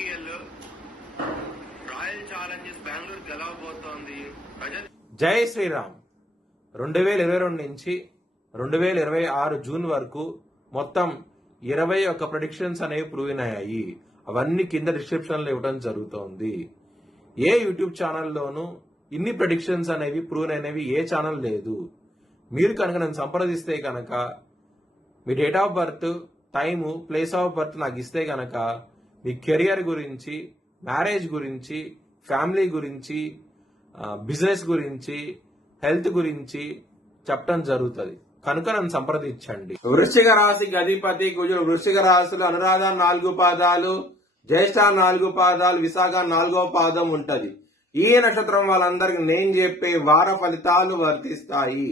IPL Royal Challengers Bengaluru గెలవబోతోంది. జై శ్రీరామ్. 2022 నుంచి 2026 June వరకు మొత్తం 21 ప్రెడిక్షన్స్ అనేవి ప్రూవ్ అయ్యాయి. అవన్నీ కింద డిస్క్రిప్షన్ లో ఇవ్వడం జరుగుతోంది. ఏ యూట్యూబ్ ఛానల్లోనూ ఇన్ని ప్రెడిక్షన్స్ అనేవి ప్రూవ్ అనేవి ఏ ఛానల్ లేదు. మీరు కనుక నన్ను సంప్రదిస్తే కనుక మీ date of birth, time, place of birth నాకు ఇస్తే కనుక మీ కెరియర్ గురించి, మ్యారేజ్ గురించి, ఫ్యామిలీ గురించి, బిజినెస్ గురించి, హెల్త్ గురించి చెప్పడం జరుగుతుంది. కనుక నన్ను సంప్రదించండి. వృశ్చిక రాశికి అధిపతి కుజుడు. వృశ్చిక రాశిలో అనురాధ 4 పాదాలు, జ్యేష్ఠ 4 పాదాలు, విశాఖ 4వ పాదం ఉంటది. ఈ నక్షత్రం వాళ్ళందరికి నేను చెప్పే వార ఫలితాలు వర్తిస్తాయి.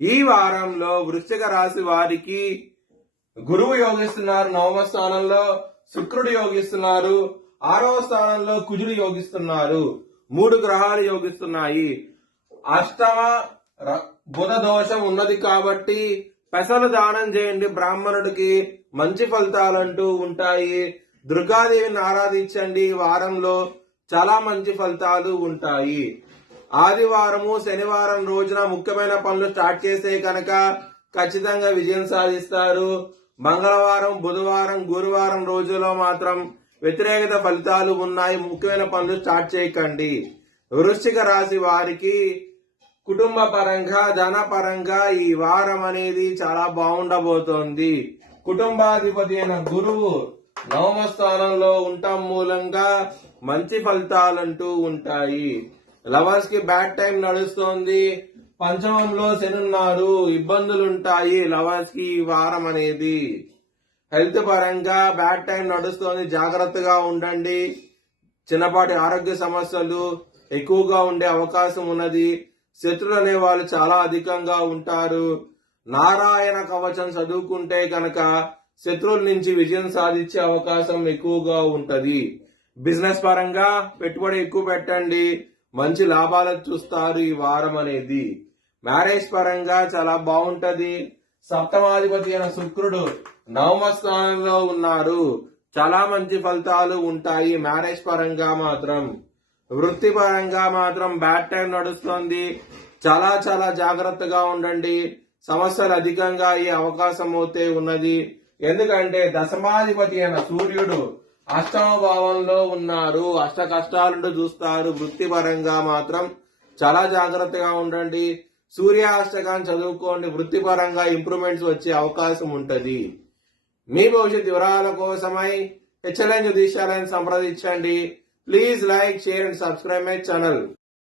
ఈ వారంలో వృశ్చిక రాశి వారికి గురువు యోగిస్తున్నారు 9వ స్థానంలో, శుక్రుడు యోగిస్తున్నారు 6వ స్థానంలో, కుజుడు యోగిస్తున్నారు. 3 గ్రహాలు యోగిస్తున్నాయి. అష్టమ బుధ దోషం ఉన్నది కాబట్టి పెసలు దానం చేయండి. బ్రాహ్మణుడికి మంచి ఫలితాలంటూ ఉంటాయి. దుర్గాదేవిని ఆరాధించండి. వారంలో చాలా మంచి ఫలితాలు ఉంటాయి. ఆదివారము, శనివారం రోజున ముఖ్యమైన పనులు స్టార్ట్ చేసే కనుక ఖచ్చితంగా విజయం సాధిస్తారు. మంగళవారం, బుధవారం, గురువారం రోజుల్లో మాత్రం వ్యతిరేకత ఫలితాలు ఉన్నాయి. ముఖ్యమైన పనులు స్టార్ట్ చేయకండి. వృశ్చిక రాశి వారికి కుటుంబ పరంగా, ధన పరంగా ఈ వారం అనేది చాలా బాగుండబోతోంది. కుటుంబాధిపతి అయిన గురువు 9వ స్థానంలో ఉండటం మూలంగా మంచి ఫలితాలంటూ ఉంటాయి. లవర్స్ కి బ్యాడ్ టైం నడుస్తోంది. పంచమంలో శని ఉన్నారు. ఇబ్బందులుంటాయి లవర్స్ కి ఈ వారం అనేది. హెల్త్ పరంగా బ్యాడ్ టైం నడుస్తోంది. జాగ్రత్తగా ఉండండి. చిన్నపాటి ఆరోగ్య సమస్యలు ఎక్కువగా ఉండే అవకాశం ఉన్నది. శత్రులు అనే వాళ్ళు చాలా అధికంగా ఉంటారు. నారాయణ కవచం చదువుకుంటే కనుక శత్రువుల నుంచి విజయం సాధించే అవకాశం ఎక్కువగా ఉంటది. బిజినెస్ పరంగా పెట్టుబడి ఎక్కువ పెట్టండి. మంచి లాభాలు చూస్తారు ఈ వారం అనేది. మ్యారేజ్ పరంగా చాలా బాగుంటది. సప్తమాధిపతి అయిన శుక్రుడు 9వ స్థానంలో ఉన్నారు. చాలా మంచి ఫలితాలు ఉంటాయి మ్యారేజ్ పరంగా మాత్రం. వృత్తి పరంగా మాత్రం బ్యాడ్ టైం నడుస్తోంది. చాలా చాలా జాగ్రత్తగా ఉండండి. సమస్యలు అధికంగా అయ్యే అవకాశం అయితే ఉన్నది. ఎందుకంటే దశమాధిపతి అయిన సూర్యుడు 8వ భావంలో ఉన్నారు. అష్ట కష్టాలను చూస్తారు. వృత్తి పరంగా మాత్రం చాలా జాగ్రత్తగా ఉండండి. సూర్యాష్టకాన్ని చదువుకోండి. వృత్తిపరంగా ఇంప్రూవ్మెంట్స్ వచ్చే అవకాశం ఉంటది. మీ భవిష్యత్ వివరాల కోసమై HLN జ్యోతిష్యాలయాన్ని సంప్రదించండి. Please like, share and subscribe my channel.